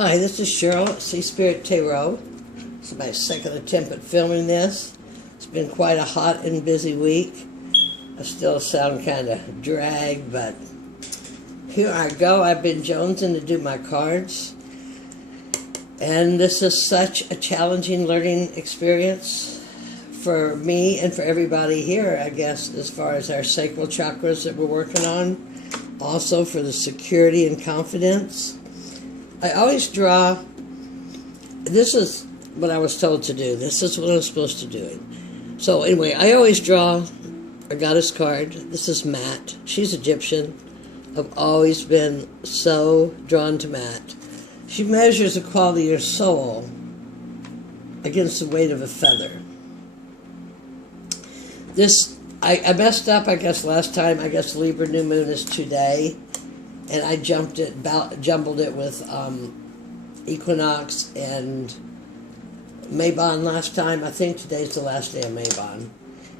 Hi, this is Cheryl at Sea Spirit Tarot. It's my second attempt at filming this. It's been quite a hot and busy week. I still sound kind of dragged, but here I go. I've been jonesing to do my cards. And this is such a challenging learning experience for me and for everybody here, I guess, as far as our sacral chakras that we're working on. Also for the security and confidence. I always draw, this is what I was told to do. This is what I'm supposed to do. So anyway, I always draw a goddess card. This is Maat. She's Egyptian. I've always been so drawn to Maat. She measures the quality of your soul against the weight of a feather. This, I messed up, I guess, last time. I guess Libra New Moon is today. And I jumbled it with Equinox and Mabon last time. I think today's the last day of Mabon.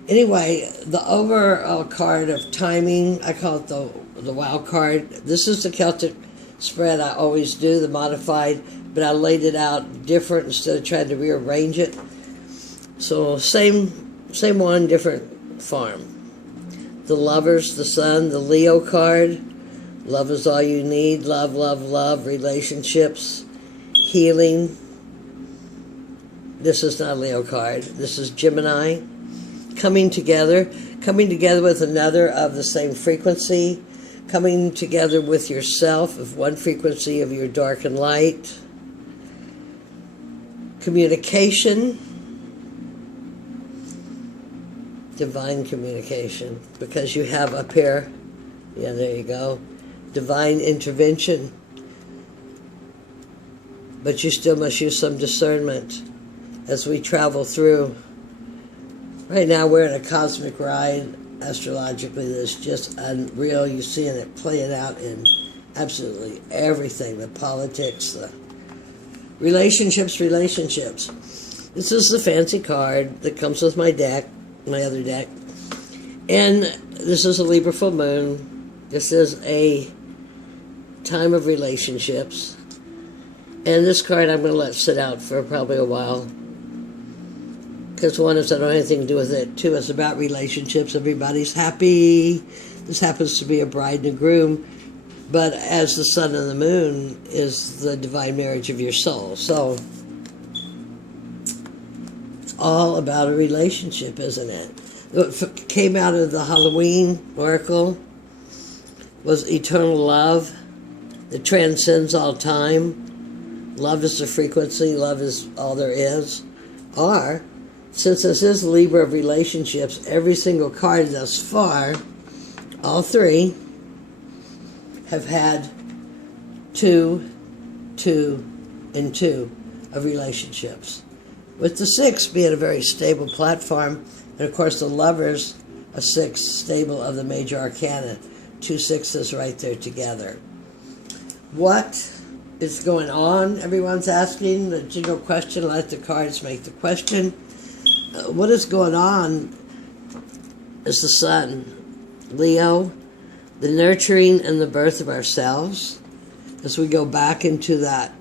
Anyway, the overall card of timing, I call it the wild card. This is the Celtic spread I always do, the modified, but I laid it out different instead of trying to rearrange it. So same one, different farm. The Lovers, the Sun, the Leo card. Love is all you need. Love, love, love. Relationships. Healing. This is not a Leo card. This is Gemini. Coming together. Coming together with another of the same frequency. Coming together with yourself of one frequency of your dark and light. Communication. Divine communication. Because you have up here. Yeah, there you go. Divine intervention, but you still must use some discernment as we travel through. Right now we're in a cosmic ride astrologically that's just unreal. You're seeing it playing out in absolutely everything, the politics, the relationships. This is the fancy card that comes with my deck, my other deck, and this is a Libra full moon. This is a time of relationships. And this card I'm going to let sit out for probably a while. Because one is I don't have anything to do with it. Two, it's about relationships. Everybody's happy. This happens to be a bride and a groom. But as the sun and the moon is the divine marriage of your soul. So it's all about a relationship, isn't it? What came out of the Halloween oracle was eternal love that transcends all time. Love is the frequency. Love is all there is. Or, since this is Libra of relationships, every single card thus far, all three, have had two, and two of relationships. With the six being a very stable platform, and of course the Lovers, a six stable of the major arcana. 2 sixes right there together. What is going on? Everyone's asking the jingle question. Let the cards make the question. What is going on is the Sun, Leo, the nurturing and the birth of ourselves. As we go back into that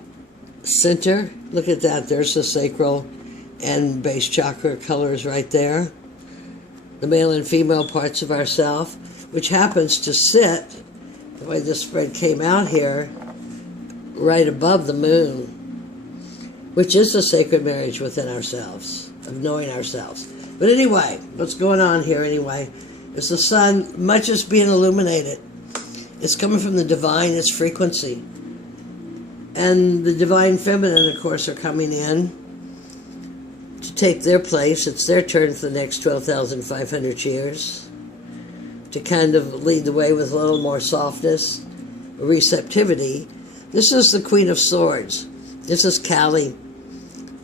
center, look at that. There's the sacral and base chakra colors right there. The male and female parts of ourselves, which happens to sit, the way this spread came out here, right above the moon, which is the sacred marriage within ourselves, of knowing ourselves. But anyway, what's going on here anyway is the sun, much is being illuminated. It's coming from the divine, its frequency. And the divine feminine, of course, are coming in to take their place. It's their turn for the next 12,500 years. To kind of lead the way with a little more softness, receptivity. This is the Queen of Swords. This is Kali.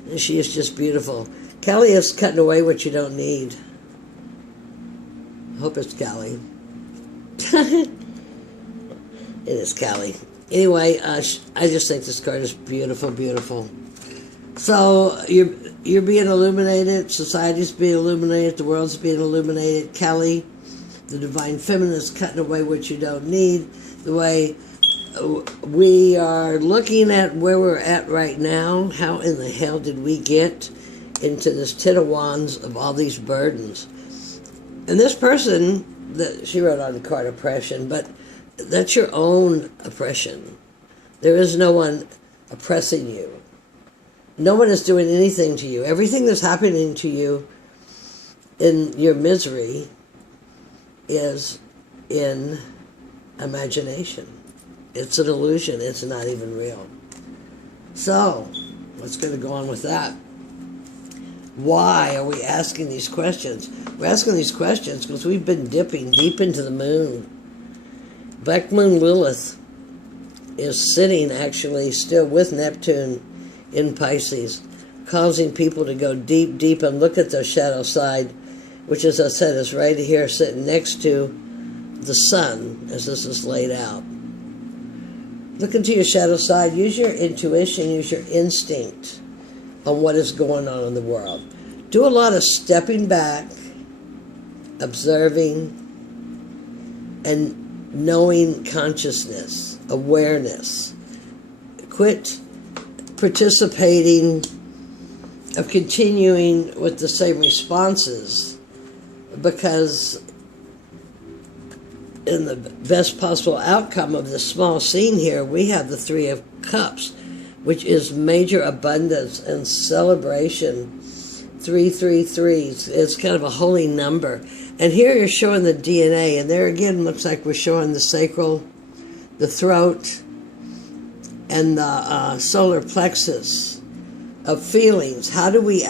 And she is just beautiful. Kali is cutting away what you don't need. I hope it's Kali. It is Kali. Anyway, I just think this card is beautiful, beautiful. So you're being illuminated. Society's being illuminated. The world's being illuminated. Kali, the divine feminine, is cutting away what you don't need. The way we are looking at where we're at right now. How in the hell did we get into this tit of wands of all these burdens? And this person, that she wrote on the card oppression, but that's your own oppression. There is no one oppressing you. No one is doing anything to you. Everything that's happening to you in your misery is in imagination. It's an illusion. It's not even real. So, let's going to go on with that. Why are we asking these questions? We're asking these questions because we've been dipping deep into the moon. Black Moon Lilith is sitting actually still with Neptune in Pisces, causing people to go deep, deep and look at their shadow side, which, as I said, is right here sitting next to the sun, as this is laid out. Look into your shadow side. Use your intuition, use your instinct on what is going on in the world. Do a lot of stepping back, observing, and knowing consciousness, awareness. Quit participating of continuing with the same responses, because in the best possible outcome of the small scene here, we have the Three of Cups, which is major abundance and celebration. 333, it's kind of a holy number. And here you're showing the DNA, and there again looks like we're showing the sacral, the throat, and the solar plexus of feelings. How do we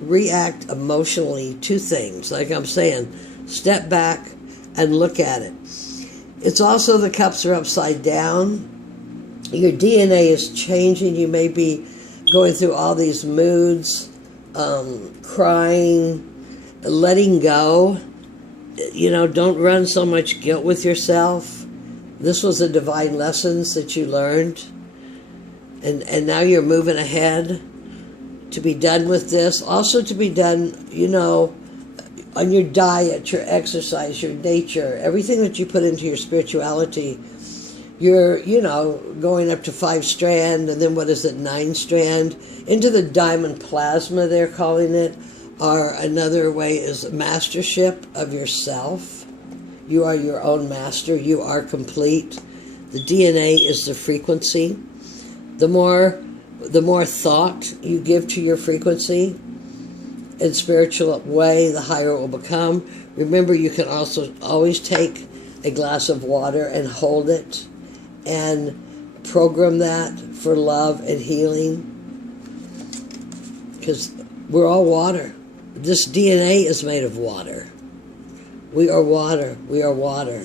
react emotionally to things? Like I'm saying, step back and look at it. It's also the cups are upside down. Your DNA is changing. You may be going through all these moods, crying, letting go. You know, don't run so much guilt with yourself. This was the divine lessons that you learned. And now you're moving ahead to be done with this. Also to be done, you know, on your diet, your exercise, your nature, everything that you put into your spirituality. You're, you know, going up to 5 strand, and then what is it, 9 strand, into the diamond plasma, they're calling it, or another way is mastership of yourself. You are your own master. You are complete. The DNA is the frequency. The more thought you give to your frequency in spiritual way, the higher it will become. Remember, you can also always take a glass of water and hold it and program that for love and healing, because we're all water. This DNA is made of water. We are water. We are water.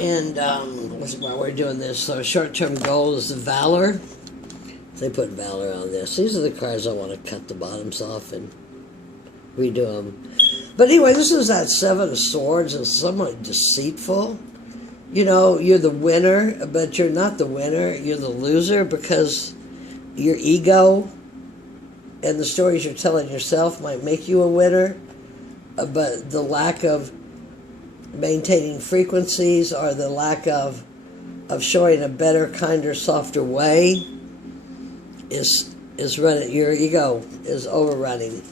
And while we're doing this, so short-term goal is the Valor. They put Valor on this. These are the cards I want to cut the bottoms off and redo them. But anyway, this is that Seven of Swords. It's somewhat deceitful. You know, you're the winner, but you're not the winner. You're the loser, because your ego and the stories you're telling yourself might make you a winner, but the lack of maintaining frequencies, or the lack of showing a better, kinder, softer way is running. Your ego is overrunning.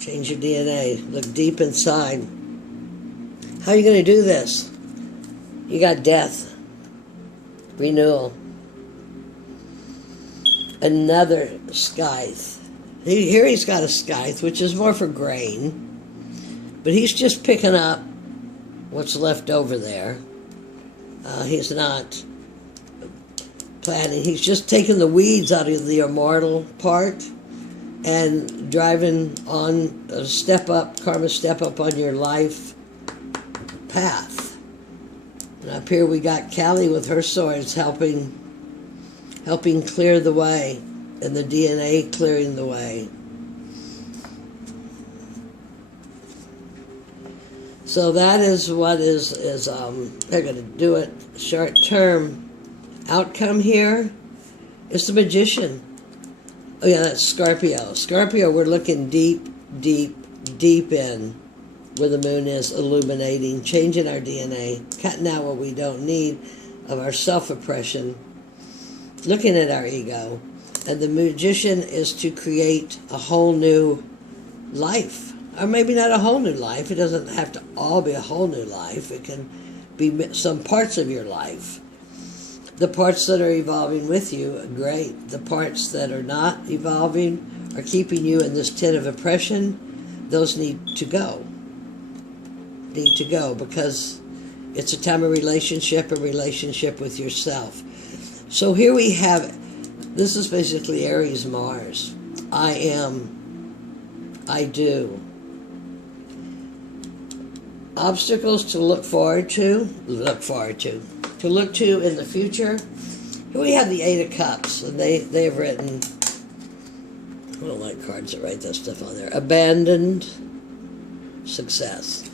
Change your DNA. Look deep inside. How are you going to do this? You got death, renewal, another scythe. Here he's got a scythe, which is more for grain, but he's just picking up what's left over there. He's not planting. He's just taking the weeds out of the immortal part and driving on a step up, karma step up on your life path. And up here we got Callie with her swords helping clear the way, and the DNA clearing the way. So that is what is they're going to do it. Short term outcome here is the Magician. Oh yeah, that's Scorpio. Scorpio, we're looking deep, deep, deep in. where the moon is, illuminating, changing our DNA, cutting out what we don't need of our self-oppression, looking at our ego. And the magician is to create a whole new life. Or maybe not a whole new life. It doesn't have to all be a whole new life. It can be some parts of your life. The parts that are evolving with you are great. The parts that are not evolving are keeping you in this tent of oppression. Those need to go. Need to go, because it's a time of relationship, a relationship with yourself. So here we have, this is basically Aries Mars. I am, I do. Obstacles to look to in the future. Here we have the Eight of Cups, and they have written, I don't like cards that write that stuff on there. Abandoned success.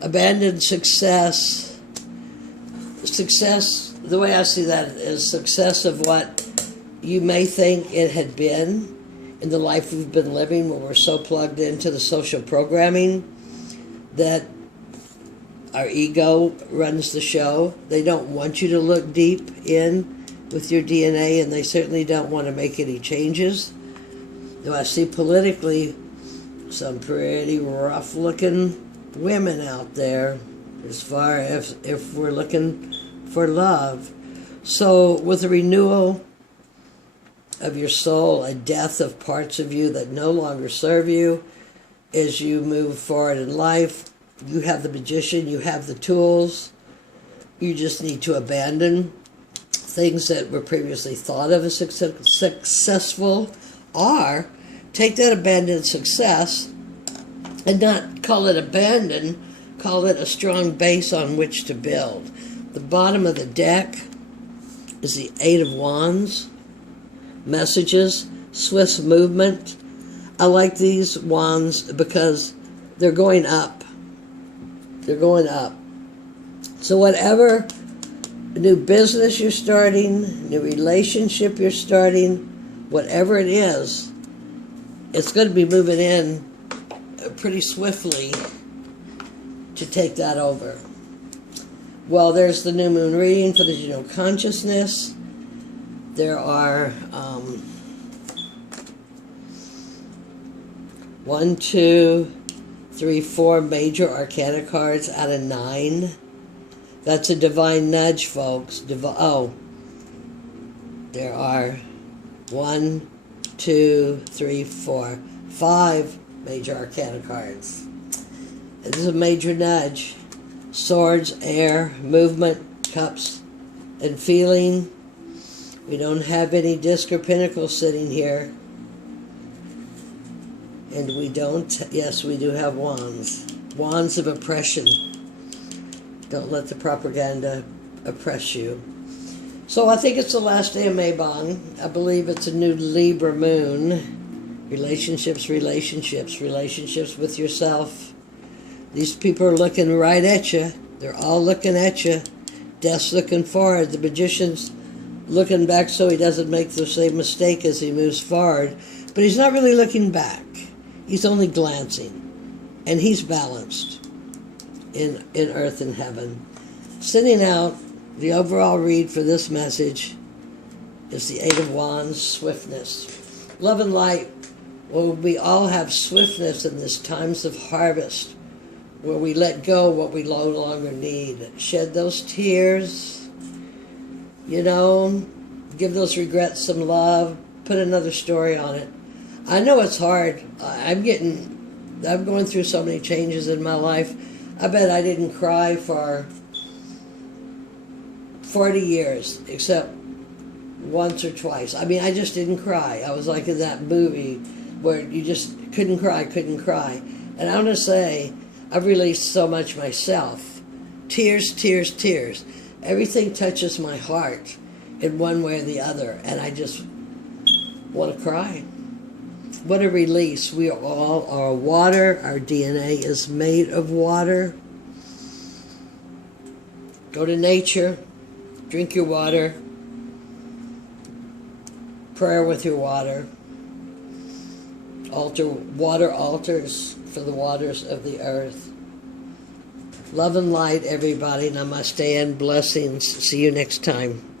Abandoned success. Success, the way I see that is success of what you may think it had been in the life we've been living, where we're so plugged into the social programming that our ego runs the show. They don't want you to look deep in with your DNA, and they certainly don't want to make any changes. Though I see politically some pretty rough-looking women out there as far as if we're looking for love. So with a renewal of your soul, a death of parts of you that no longer serve you, as you move forward in life, you have the magician, you have the tools. You just need to abandon things that were previously thought of as successful, or take that abandoned success and not call it abandoned, call it a strong base on which to build. The bottom of the deck is the Eight of Wands, messages, swift movement. I like these wands because they're going up. They're going up. So whatever new business you're starting, new relationship you're starting, whatever it is, it's going to be moving in pretty swiftly to take that over. Well, there's the new moon reading for the general consciousness. There are 1, 2, 3, 4 major arcana cards out of 9. That's a divine nudge, folks. There are 1, 2, 3, 4, 5 major arcana cards. This is a major nudge. Swords, air, movement, cups, and feeling. We don't have any disc or pinnacle sitting here. And we don't, yes, we do have wands. Wands of oppression. Don't let the propaganda oppress you. So I think it's the last day of Mabon. I believe it's a new Libra moon. Relationships with yourself. These people are looking right at you. They're all looking at you. Death's looking forward. The magician's looking back so he doesn't make the same mistake as he moves forward. But he's not really looking back. He's only glancing. And he's balanced in earth and heaven. Sending out the overall read for this message is the Eight of Wands, swiftness. Love and light. Well, we all have swiftness in this times of harvest, where we let go what we no longer need. Shed those tears, give those regrets some love, put another story on it. I know it's hard. I'm going through so many changes in my life. I bet I didn't cry for 40 years, except once or twice. I mean, I just didn't cry. I was like in that movie where you just couldn't cry. And I want to say, I've released so much myself. Tears. Everything touches my heart in one way or the other, and I just want to cry. What a release. We all are water. Our DNA is made of water. Go to nature. Drink your water. Prayer with your water. Water altars for the waters of the earth. Love and light, everybody. Namaste and blessings. See you next time.